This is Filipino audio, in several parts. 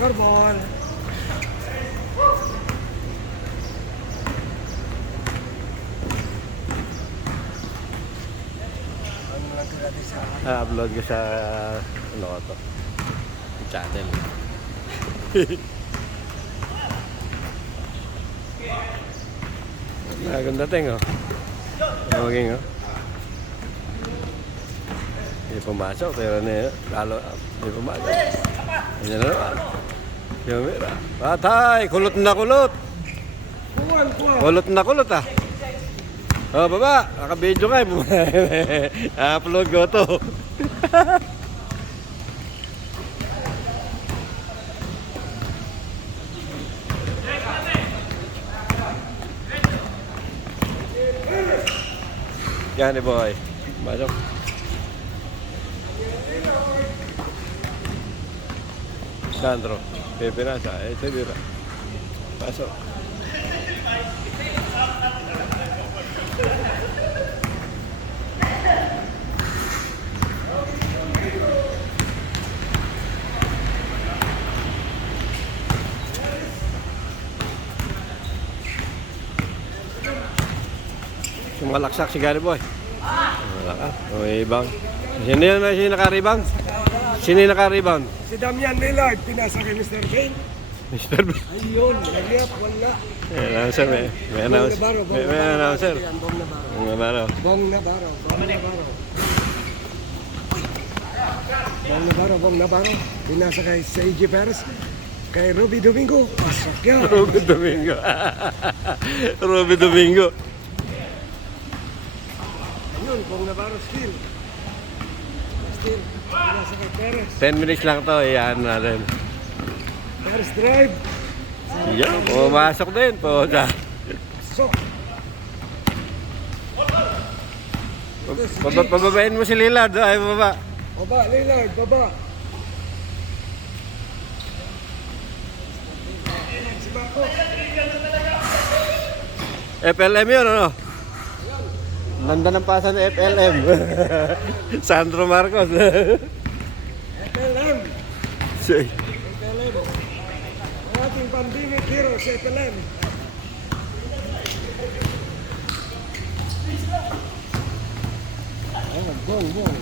Ano lang natin sa Ah, upload ko sa ano ko to? Channel. Bagong dating oh. Maging oh? Hindi pumasok pero na lalo hindi pumasok. Ayan na Mira Patay! Kulot na kulot! Kulot na kulot ah Oh, baba, naka-video ka eh. Upload ko to. Yan eh boy. Masok. Sandro. Pepe nasa. Eh, ito dira. Pasok. Sumalaksak si Gary Boy. Wala ka. O, ibang. Sino na sino nakaribang? Sino yung nakaribang? Si Damian Lillard, pinasa kay Mr. Kane. Mr. B. Ayun, nagyap, wala. May announcer, may, may announcer. Bong Navarro, May, may announcer. Bong Navarro. Ang ano. Bong Navarro, Bong Navarro. Bong Navarro, Bong Navarro. Pinasa kay Seiji Perez. Kay Ruby Domingo, pasok yan. Ruby Domingo. Ruby Domingo. Ayun, Bong Navarro still. Still, pinasa kay Perez. 10 minutes lang to, iyan natin. Perez drive. Yan, pumasok din po. So, Pababain mo si Lillard, ay baba. baba, Lillard, baba. FLM yun, ano? Nanda ng pasa ng FLM. Sandro Marcos. FLM. Si- FLM. Ang ating pandemic hero si FLM. Ah, bong, bong.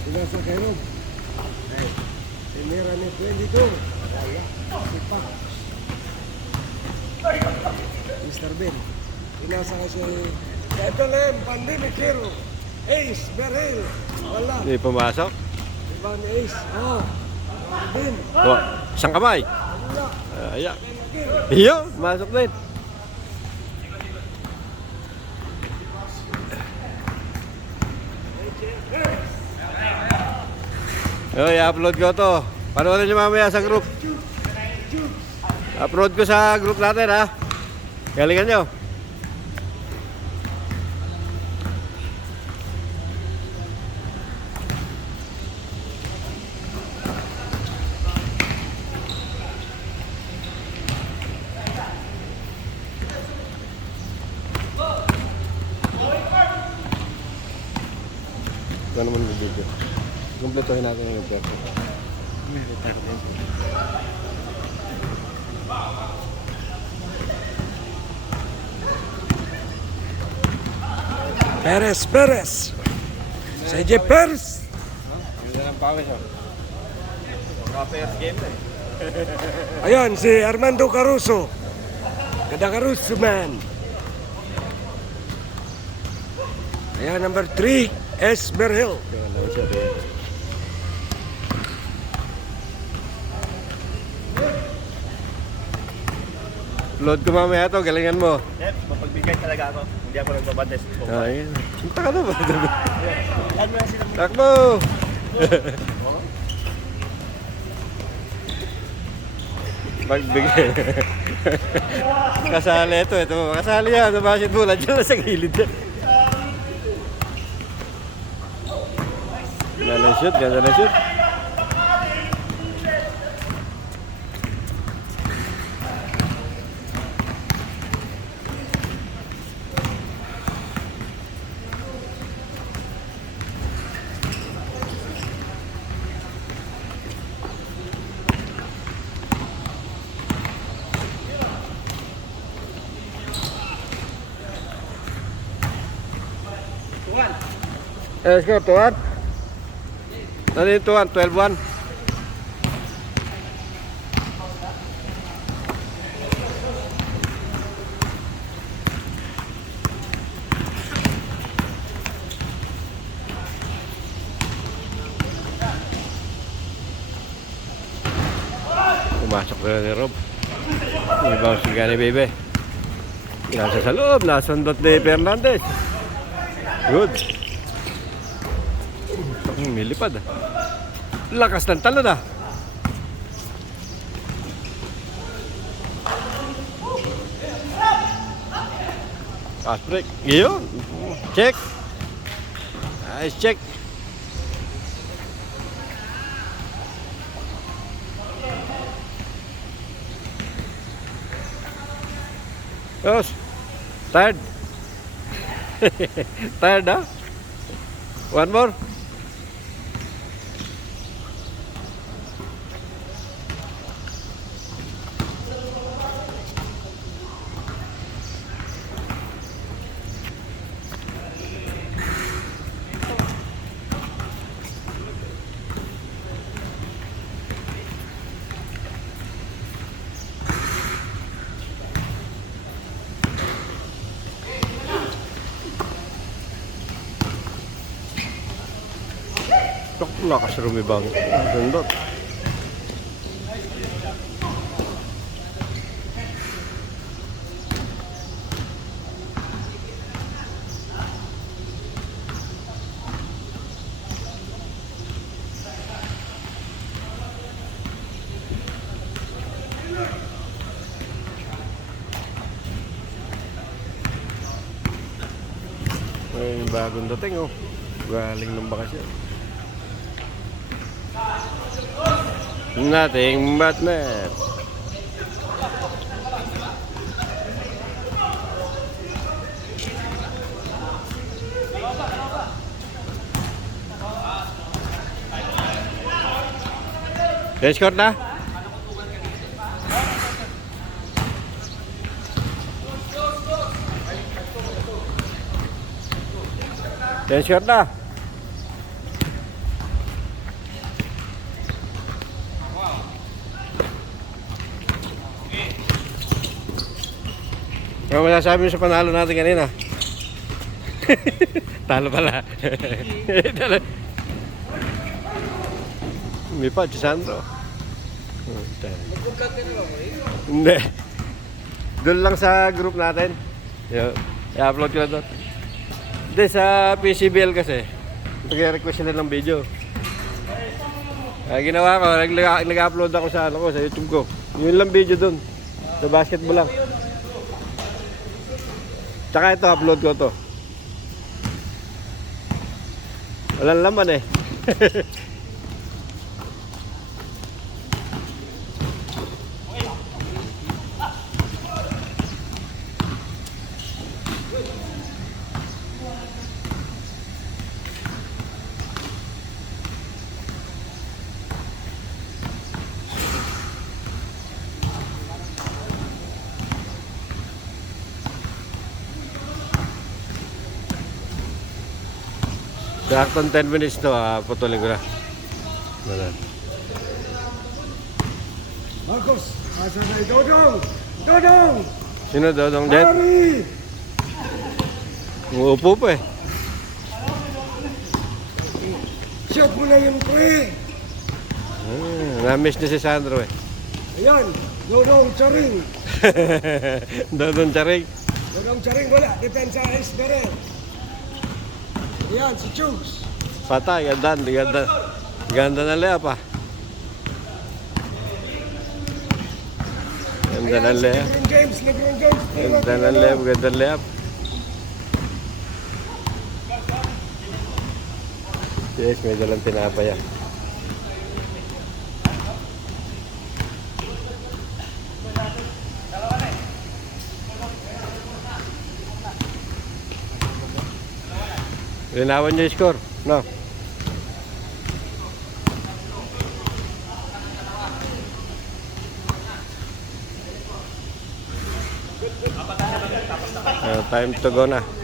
Sila sa. Eh, Tinira ni 22. Wala. Sipa. Mr. Ben. Pinasa ka si FLM, pandemic hero. Ace, Berhel. Wala. Hindi pumasok. Iba ni Ace. Oh. Ben. Oh, isang kamay. Wala. Uh. Iyo, masok din. Oh, i-upload ko to. Panoorin nyo mamaya sa group. Upload ko sa group natin ha. Galingan nyo. Kumpletohin natin yung video. Perez, Perez. CJ Perez. Ganda ng pawis oh. Kapers game na eh. Ayan, si Armando Caruso. Ganda Caruso, man. Ayan, number 3, S. Berhil. Ganda siya din. Load ko mamaya to, galingan mo. Chef, mapagbigay talaga ako. Hindi ako nagbabates. Ay, sunta ka na ba? Takbo! Pagbigay. kasali ito, ito. Kasali yan sa basketball. Andiyan na sa gilid yan. Ganda na shoot, ganda na shoot. Eh, score, tuwan. Ano yung tuwan? 12-1. Pumasok na ni Rob. May bounce si Gani Bebe. Nasa sa loob, nasundot ni Fernandez. Good. Hmm, milipad ah. Lakas ng talon ah. Fast break. Yun. Check. Nice check. Yos. Tired. Tired ah? One more. Tok, lakas rumibang. Sundot. Ay, bagong dating oh. Galing ng bakasyon. Nothing but mad. Let's go now. Let's go now. Ano masasabi mo sa panalo natin kanina? Talo pala. May pa, si Sandro. Talo. Hindi. Doon lang sa group natin. I-upload ko na doon. Hindi, sa PCBL kasi. Nag-request sila ng video. Kaya ginawa ko, nag- nag-upload ako sa, ano ko, sa YouTube ko. Yun lang video doon. Sa basketball lang. Tsaka ito, upload ko to. Walang laman eh. Saktong 10 minutes to, ah, putulin ko na. Ganun. Marcos, asa na Dodong? Dodong! Sino Dodong Jet? Hari! Umuupo pa eh. Shot mo na yung pre! Ah, na-miss ni si Sandro eh. Ayan, Dodong Charing. Dodong Charing. Dodong Charing wala, depensa is mere. Ayan, si Chugs. Patay, ganda, ganda. Ganda na lea pa. Ganda na lea. Ganda na lea, ganda na lea. Yes, may dalang tinapay Linawan niyo yung score, no? Uh, time to go na.